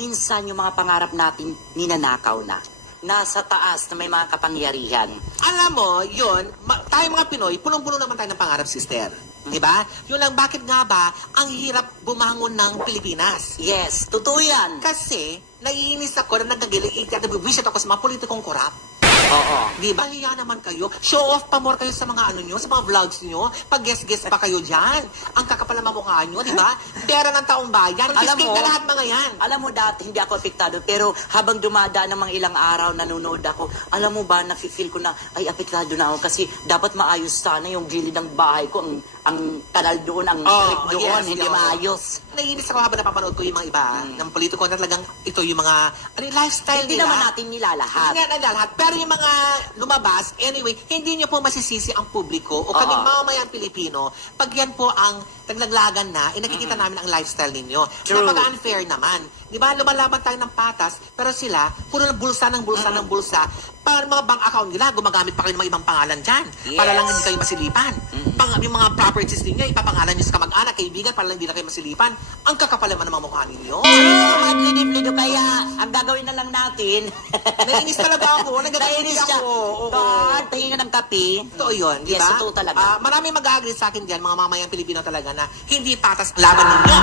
Minsan yung mga pangarap natin ninanakaw na. Nasa taas na may mga kapangyarihan. Alam mo, yun, tayo mga Pinoy, punong-puno naman tayo ng pangarap, sister. Diba? Yun lang, bakit nga ba ang hirap bumangon ng Pilipinas? Yes, totoo yan. Kasi, naiinis ako na nag-visit ako sa mga politikong korap. Oo. Diba? Hiya naman kayo. Show off pa more kayo sa mga ano nyo, sa mga vlogs nyo. Pag guest-guest pa kayo dyan. Ang kakapal na mukha nyo, diba? Pera ng taong bayan. Alam mo, na lahat mga yan. Alam mo, dati hindi ako apektado. Pero habang dumadaan ng mga ilang araw, nanonood ako, alam mo ba, nafe-feel ko na, ay, apektado na ako. Kasi dapat maayos sana yung gilid ng bahay ko. Ang kanal doon, ang trip doon, yes, hindi maayos. Naiinis ako habang napapanood ko yung mga iba ng politiko na talagang ito yung mga lifestyle Hindi nila. naman natin nilalahat. Hindi natin lahat. Pero yung mga lumabas, anyway, hindi nyo po masisisi ang publiko o kaming mamamayang Pilipino pag yan po ang naglaglagan na, nakikita namin ang lifestyle ninyo. True. Napaka-unfair naman. Di ba, lumalaban tayo ng patas, pero sila, puro ng bulsa ng bulsa. Para mga bank account nila, gumagamit pa kayo ng mga ibang pangalan dyan. Yes. Para lang hindi kayo masilipan. Yung mga properties ninyo, ipapangalan nyo sa kamag-anak, kaibigan, para lang hindi na kayo masilipan. Ang kakapal naman ng mga mukha ninyo. Mga lido kaya ang gagawin na lang natin. Naiinis talaga ako. Naiinis siya. God, pahinga ng kape. Totoo yun, di ba? Yes, totoo talaga. Maraming mag-agree sa akin dyan, mga mamayang Pilipino talaga, na hindi patas ang laban ninyo.